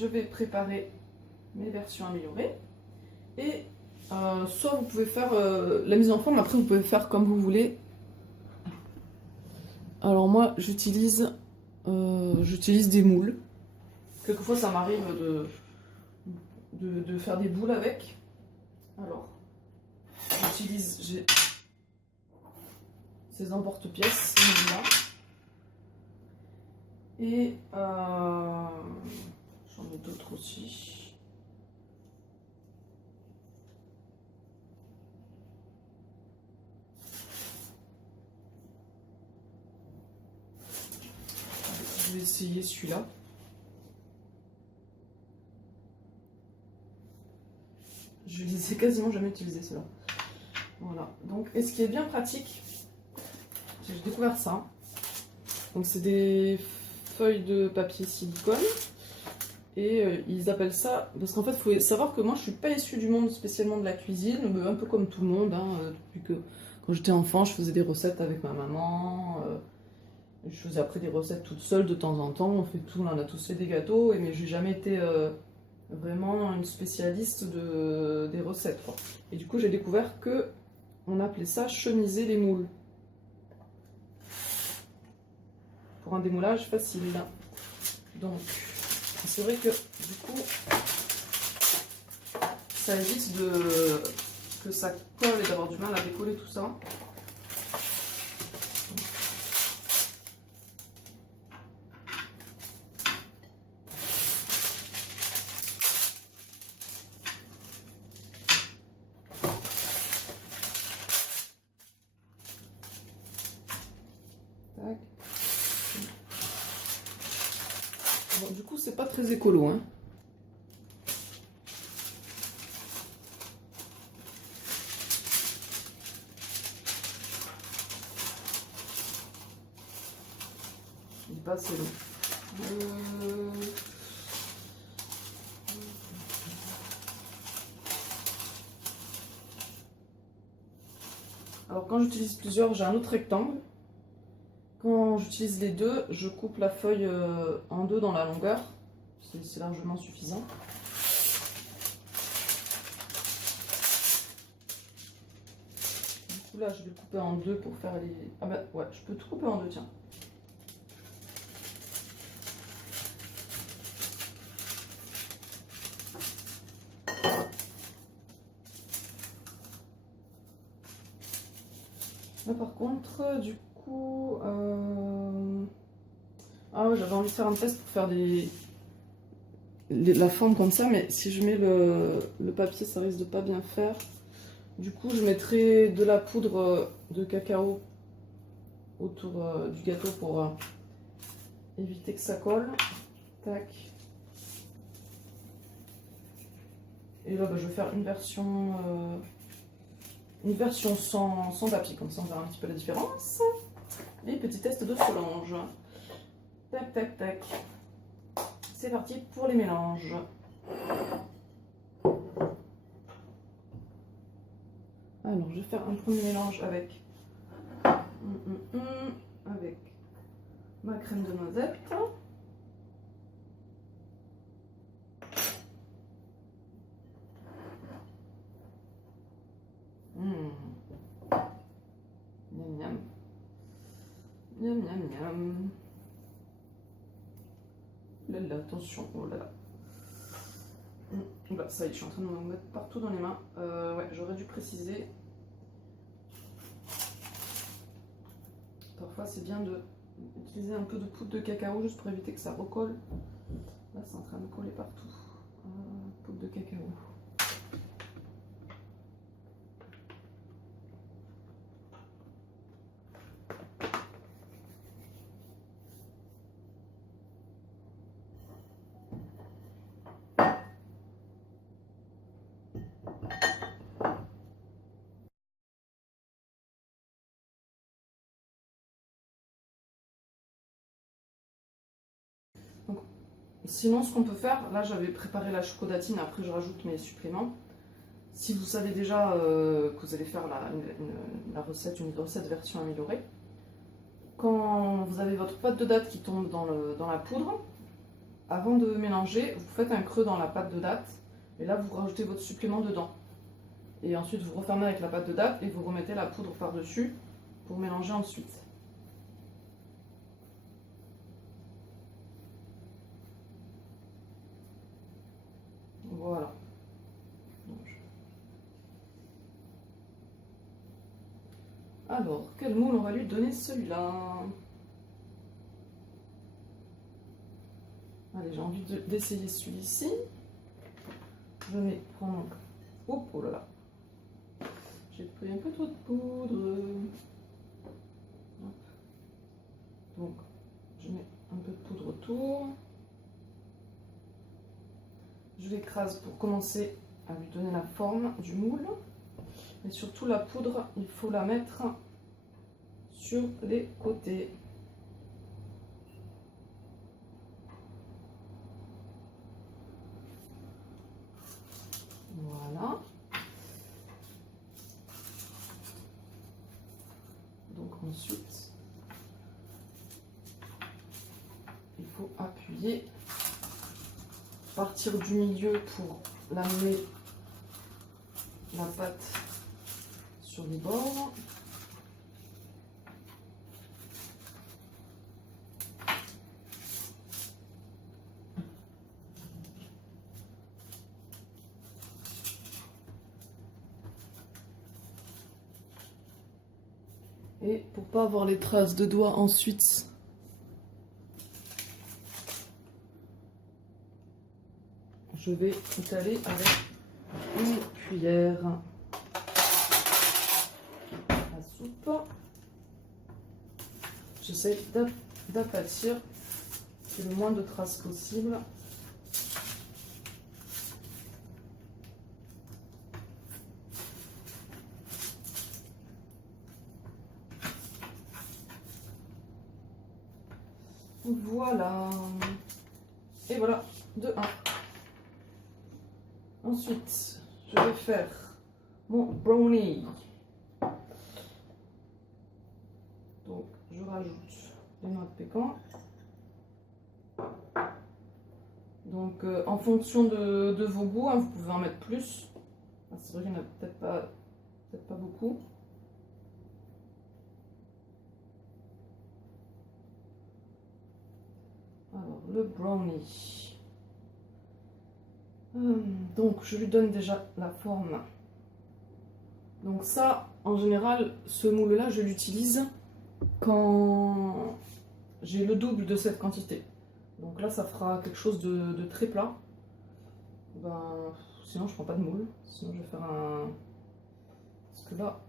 je vais préparer mes versions améliorées. Et soit vous pouvez faire la mise en forme, après vous pouvez faire comme vous voulez. Alors moi j'utilise des moules. Quelquefois ça m'arrive de faire des boules avec. Alors j'ai ces emporte-pièces, ces moules-là. Et j'en ai d'autres aussi. Je vais essayer celui-là. Je les ai quasiment jamais utilisés ceux-là. Voilà. Donc, et ce qui est bien pratique, j'ai découvert ça. Donc c'est des feuilles de papier silicone. Et ils appellent ça, parce qu'en fait, il faut savoir que moi, je suis pas issue du monde spécialement de la cuisine, mais un peu comme tout le monde. Depuis que, quand j'étais enfant, je faisais des recettes avec ma maman. Je faisais après des recettes toute seule de temps en temps. On fait tout, on a tous fait des gâteaux, mais j'ai jamais été vraiment une spécialiste des recettes, quoi. Et du coup, j'ai découvert que on appelait ça chemiser les moules. Pour un démoulage facile. Donc, c'est vrai que du coup, ça évite que ça colle et d'avoir du mal à décoller tout ça. Tac. Bon, du coup, c'est pas très écolo, hein. Il est pas assez long. Alors, quand j'utilise plusieurs, j'ai un autre rectangle. Quand j'utilise les deux, je coupe la feuille en deux dans la longueur. C'est largement suffisant. Du coup là, je vais couper en deux pour faire les... Ah bah ouais, je peux tout couper en deux, tiens. Là par contre, du coup... Ah ouais, j'avais envie de faire un test pour faire la forme comme ça, mais si je mets le papier, ça risque de pas bien faire. Du coup, je mettrai de la poudre de cacao autour du gâteau pour éviter que ça colle. Tac. Et là, bah, je vais faire une version sans papier, comme ça on verra un petit peu la différence. Et petit test de Solange. Tac, tac, tac. C'est parti pour les mélanges. Alors, je vais faire un premier mélange avec ma crème de noisette. Miam miam. Miam miam miam. Là là, attention, oh là là. Bah, ça y est, je suis en train de me mettre partout dans les mains. Ouais, j'aurais dû préciser. Parfois, c'est bien d'utiliser un peu de poudre de cacao juste pour éviter que ça recolle. Là, c'est en train de coller partout. Poudre de cacao. Sinon, ce qu'on peut faire, là j'avais préparé la chocolatine, après je rajoute mes suppléments. Si vous savez déjà que vous allez faire une recette version améliorée, quand vous avez votre pâte de date qui tombe dans la poudre, avant de mélanger, vous faites un creux dans la pâte de date. Et là, vous rajoutez votre supplément dedans. Et ensuite, vous refermez avec la pâte de date et vous remettez la poudre par-dessus pour mélanger ensuite. Voilà. Alors, quel moule on va lui donner celui-là? Allez, j'ai envie d'essayer celui-ci. Je vais prendre... Oh là là. J'ai pris un peu trop de poudre. Hop. Donc, je mets un peu de poudre autour. Je l'écrase pour commencer à lui donner la forme du moule. Et surtout la poudre, il faut la mettre sur les côtés. Voilà. Donc ensuite, il faut appuyer, partir du milieu pour l'amener la pâte sur les bords. Et pour pas avoir les traces de doigts ensuite, je vais étaler avec une cuillère à soupe. J'essaie d'aplatir le moins de traces possible. Voilà. Et voilà, de 1. Ensuite, je vais faire mon brownie. Donc, je rajoute des noix de pécan. Donc, en fonction de vos goûts, hein, vous pouvez en mettre plus. C'est vrai qu'il n'y en a peut-être pas beaucoup. Alors, le brownie. Donc, je lui donne déjà la forme. Donc ça, en général, ce moule-là, je l'utilise quand j'ai le double de cette quantité. Donc là, ça fera quelque chose de très plat. Sinon, je prends pas de moule. Sinon, je vais faire un... Parce que là,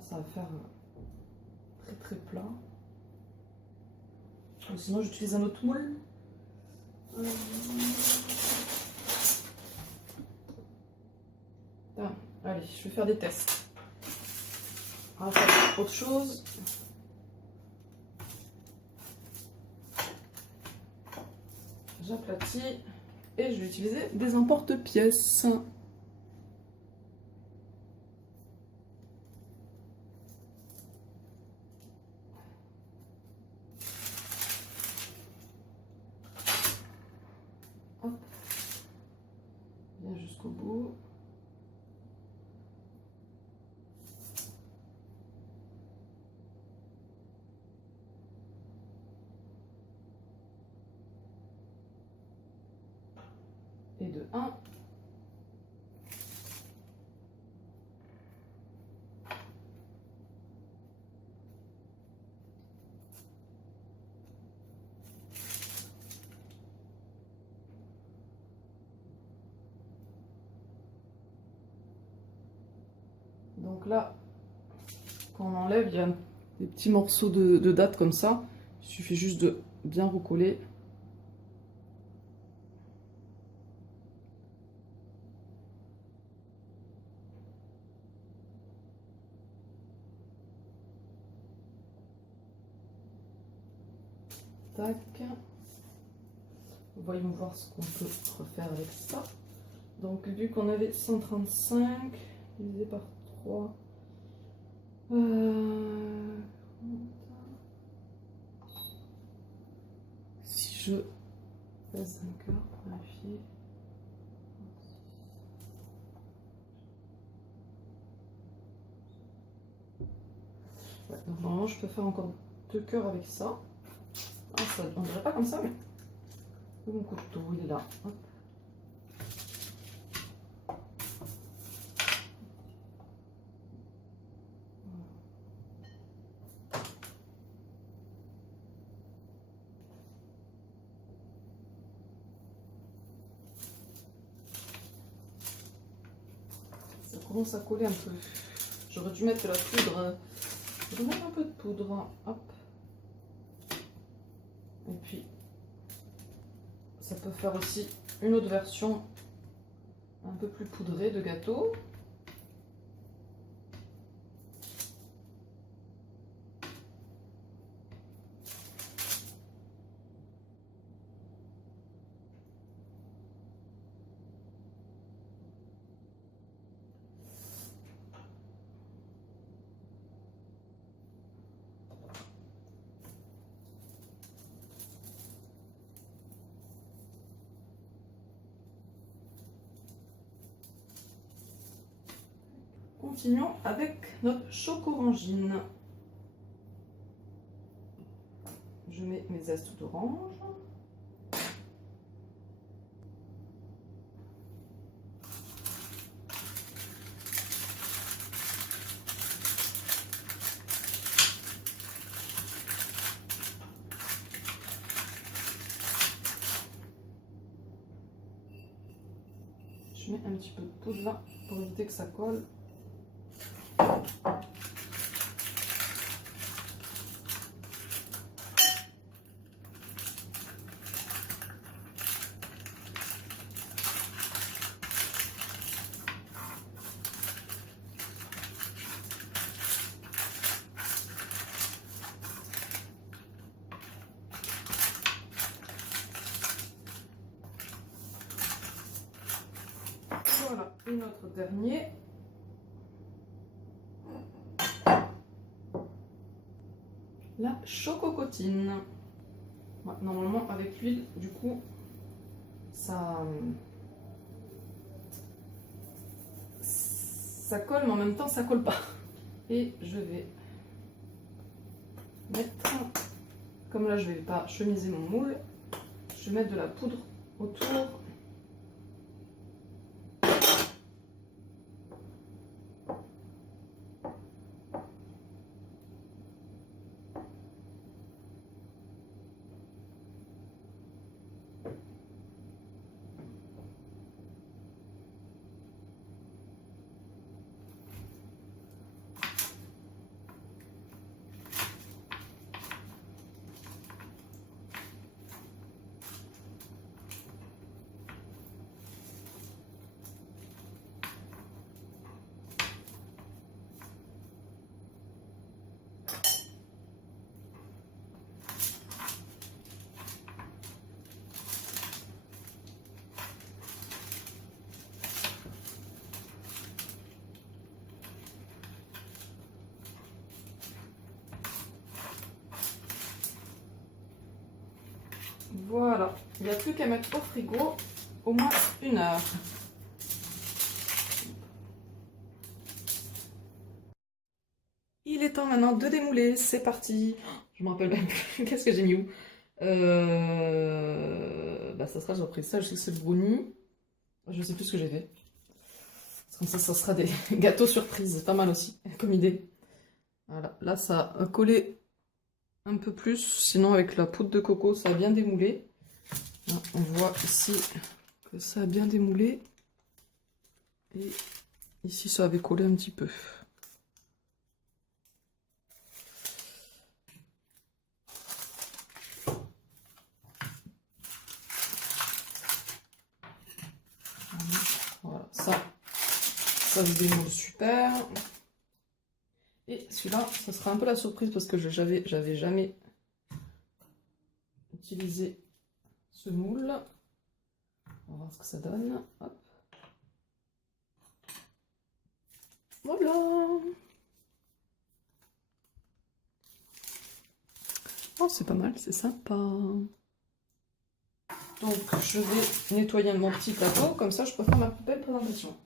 ça va faire très très plat. Ou sinon, j'utilise un autre moule. Allez, je vais faire des tests. On va faire autre chose. J'aplatis et je vais utiliser des emporte-pièces. Hop. Bien jusqu'au bout. Et de 1. Donc là, quand on enlève, il y a des petits morceaux de date comme ça. Il suffit juste de bien recoller. Tac. Voyons voir ce qu'on peut refaire avec ça. Donc vu qu'on avait 135 divisé par 3, si je Pèse un cœur, vérifier. Ouais, donc normalement je peux faire encore 2 cœurs avec ça. Ah, ça on dirait pas comme ça, mais mon couteau il est là. Hop. Ça commence à coller un peu. J'aurais dû mettre de la poudre. Je vais mettre un peu de poudre. Hop. Et puis, ça peut faire aussi une autre version un peu plus poudrée de gâteau. Continuons avec notre choco-orangine. Je mets mes zestes d'orange. Je mets un petit peu de poudre là pour éviter que ça colle. Voilà, et notre dernier. La chococotine. Ouais, normalement avec l'huile, du coup, ça colle, mais en même temps ça colle pas. Et je vais mettre, comme là je vais pas chemiser mon moule, je vais mettre de la poudre autour. Voilà, il n'y a plus qu'à mettre au frigo au moins 1 heure. Il est temps maintenant de démouler, c'est parti. Je me rappelle même plus, qu'est-ce que j'ai mis où? Bah ça sera, j'ai repris ça, je sais que c'est le brownie. Je sais plus ce que j'ai fait. Comme ça sera des gâteaux surprises, pas mal aussi, comme idée. Voilà, là ça a collé un peu plus, sinon avec la poudre de coco ça a bien démoulé. Là, on voit ici que ça a bien démoulé. Et ici ça avait collé un petit peu. Voilà, ça se démoule super. Et celui-là, ça sera un peu la surprise parce que j'avais jamais utilisé ce moule. On va voir ce que ça donne. Hop. Voilà. Oh, c'est pas mal, c'est sympa. Donc je vais nettoyer mon petit plateau, comme ça je peux faire ma belle présentation.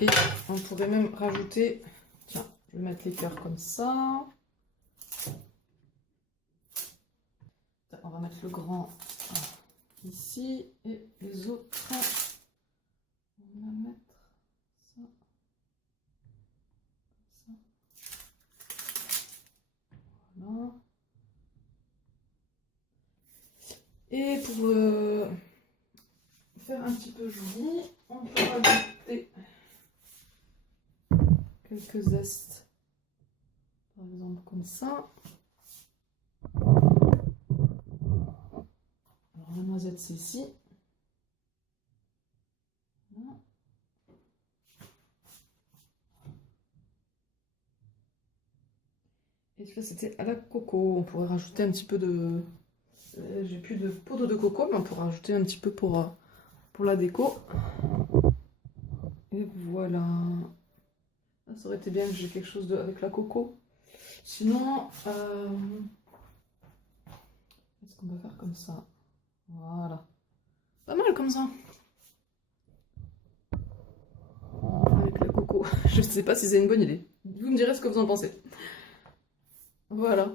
Et on pourrait même rajouter, tiens, je vais mettre les cœurs comme ça. On va mettre le grand ici et les autres, on va mettre ça, ça. Voilà. Et pour faire un petit peu joli, on peut rajouter quelques zestes, par exemple comme ça. Alors la noisette c'est ici. Voilà. Et celui-là c'était à la coco. On pourrait rajouter un petit peu de... J'ai plus de poudre de coco, mais on pourrait rajouter un petit peu pour la déco. Et voilà. Ça aurait été bien que j'ai quelque chose avec la coco. Sinon, est-ce qu'on peut faire comme ça? Voilà. Pas mal comme ça. Avec la coco. Je ne sais pas si c'est une bonne idée. Vous me direz ce que vous en pensez. Voilà.